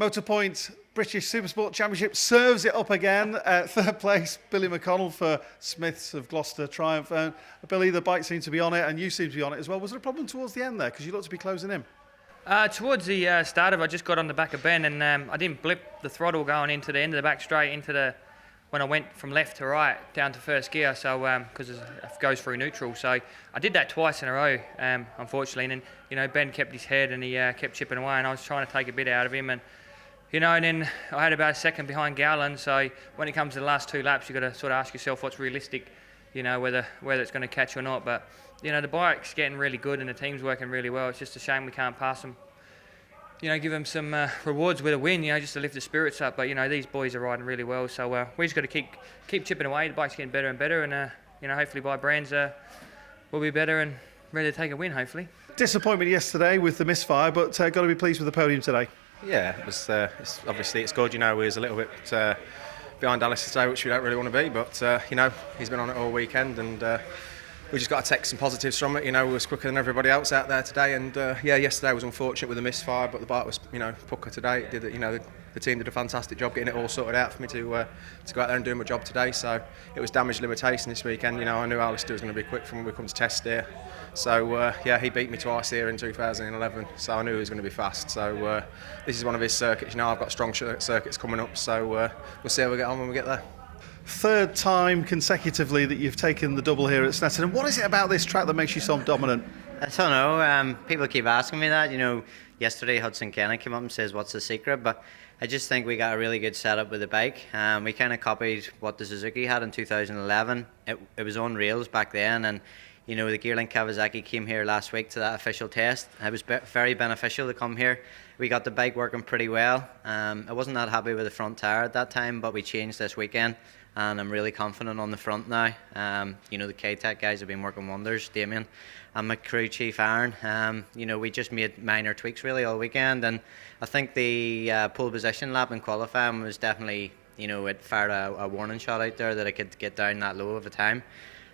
Motorpoint British Supersport Championship serves it up again. Third place, Billy McConnell for Smiths of Gloucester Triumph. Billy, the bike seemed to be on it, and you seemed to be on it as well. Was there a problem towards the end there? Because you looked to be closing in. Towards the start of it, I just got on the back of Ben, and I didn't blip the throttle going into the end of the back straight into the when I went from left to right down to first gear. So because it goes through neutral, so I did that twice in a row, unfortunately. And then, Ben kept his head and he kept chipping away, and I was trying to take a bit out of him. And and then I had about a second behind Gowland. So when it comes to the last two laps, you've got to sort of ask yourself what's realistic, whether it's going to catch or not. But the bike's getting really good and the team's working really well. It's just a shame we can't pass them. Give them some rewards with a win, just to lift the spirits up. But these boys are riding really well, so we just got to keep chipping away. The bike's getting better and better, and hopefully by brands we'll be better and ready to take a win. Hopefully. Disappointment yesterday with the misfire, but got to be pleased with the podium today. Yeah, it was. Obviously it's good. We was a little bit behind Alice today, which we don't really want to be. But he's been on it all weekend, and we just got to take some positives from it. We was quicker than everybody else out there today, and yesterday was unfortunate with the misfire, but the bike was pucker today. It did the team did a fantastic job getting it all sorted out for me to go out there and do my job today. So it was damage limitation this weekend. I knew Alistair was going to be quick from when we come to test here. So he beat me twice here in 2011. So I knew he was going to be fast. So this is one of his circuits. I've got strong circuits coming up. So we'll see how we get on when we get there. Third time consecutively that you've taken the double here at Snetterton. What is it about this track that makes you so dominant? I don't know. People keep asking me that. Yesterday Hudson Kenny came up and says, "What's the secret?" But I just think we got a really good setup with the bike. We kind of copied what the Suzuki had in 2011. It was on rails back then, and the Gearlink Kawasaki came here last week to that official test. It was very beneficial to come here. We got the bike working pretty well. I wasn't that happy with the front tyre at that time, but we changed this weekend, and I'm really confident on the front now. The K-Tech guys have been working wonders, Damien and my crew chief Aaron. We just made minor tweaks really all weekend, and I think the pole position lap in qualifying was definitely, it fired a warning shot out there that I could get down that low of a time.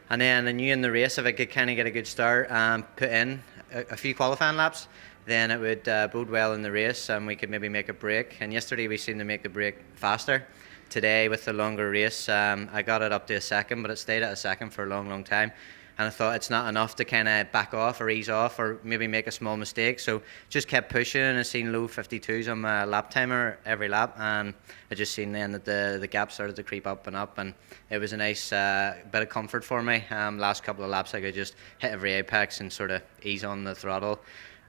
And then I knew in the race, if I could kind of get a good start and put in a few qualifying laps, then it would bode well in the race, and we could maybe make a break. And yesterday we seemed to make the break faster. Today with the longer race, I got it up to a second, but it stayed at a second for a long time. And I thought it's not enough to kind of back off or ease off or maybe make a small mistake. So just kept pushing, and I seen low 52s on my lap timer every lap, and I just seen then that the gap started to creep up, and it was a nice bit of comfort for me. Last couple of laps I could just hit every apex and sort of ease on the throttle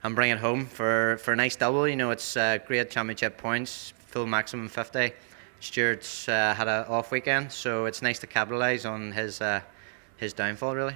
and bring it home for a nice double. It's great championship points, full maximum 50. Stuart's had an off weekend, so it's nice to capitalise on his downfall really.